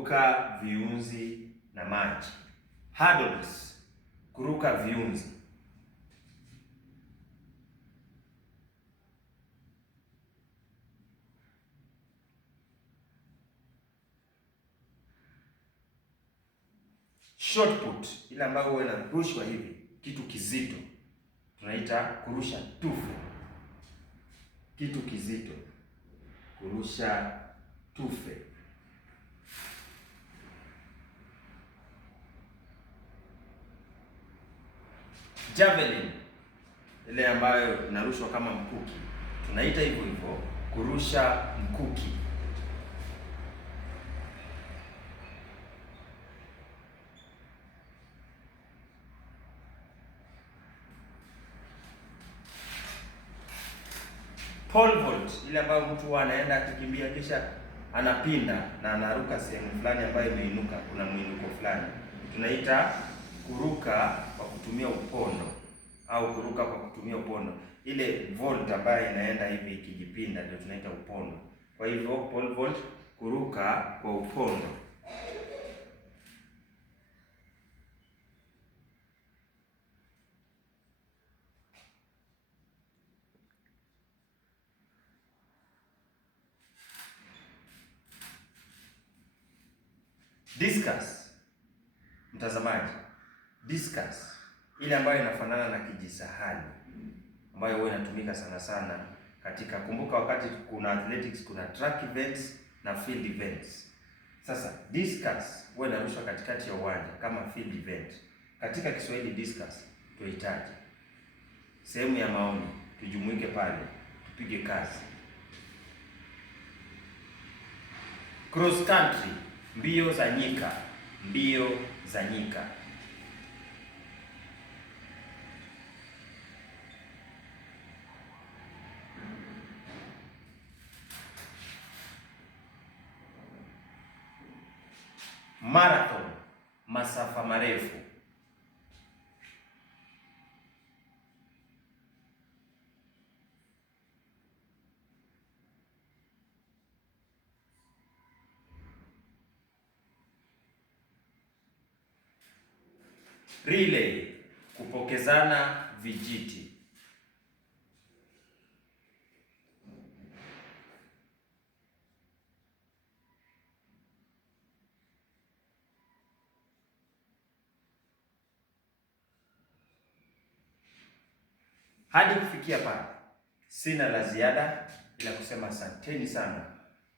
kuruka viunzi na maji. Hurdles, kuruka viunzi. Shot put, ile ambayo huwa inarushwa hivi, kitu kizito, tunaita kurusha tufe. Kitu kizito, kurusha tufe. Javelin, ile ambayo inarushwa kama mkuki, tunaita hivyo hivyo, kurusha mkuki. Pole vault, ile ambayo mtu anaenda akikimbia kisha anapinda na anaruka sehemu fulani ambayo imeinuka, kuna mwinuko fulani, tunaita kuruka kwa kutumia upondo au kuruka kwa kutumia upondo. Ile vault ambayo inaenda hivi ikijipinda ndio tunaita upondo. Kwa hivyo pole vault, kuruka kwa upondo. Discus, mtazamaji, discus ile ambayo inafanana na kijisahani ambayo huwa inatumika sana sana katika, kumbuka wakati kuna athletics kuna track events na field events. Sasa discus huwa inarushwa katikati ya uwanja kama field event. Katika Kiswahili discus tuhitaji sehemu ya maoni, tujumuike pale tupige kazi. Cross country, mbio za nyika, mbio za nyika. Marathon, masafa marefu. Relay, kupokezana vijiti. Hadi kufikia pale sina la ziada ila kusema asanteni sana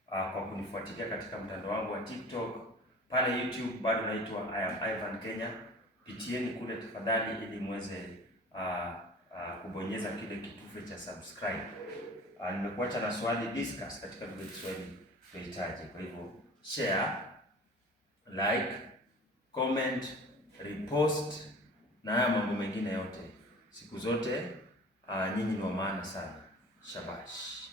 kwa kunifuatilia katika mtandao wangu wa TikTok. Pale YouTube bado naitwa I am Ivan Kenya. Pitieni kule tafadhali ili muweze kubonyeza kile kitufe cha subscribe. Nimekuacha na swali discuss katika lugha ya Kiswahili tunahitaji. Kwa hivyo share, like, comment, repost na haya mambo mengine yote. Siku zote nyinyi ni wa maana sana. Shabash.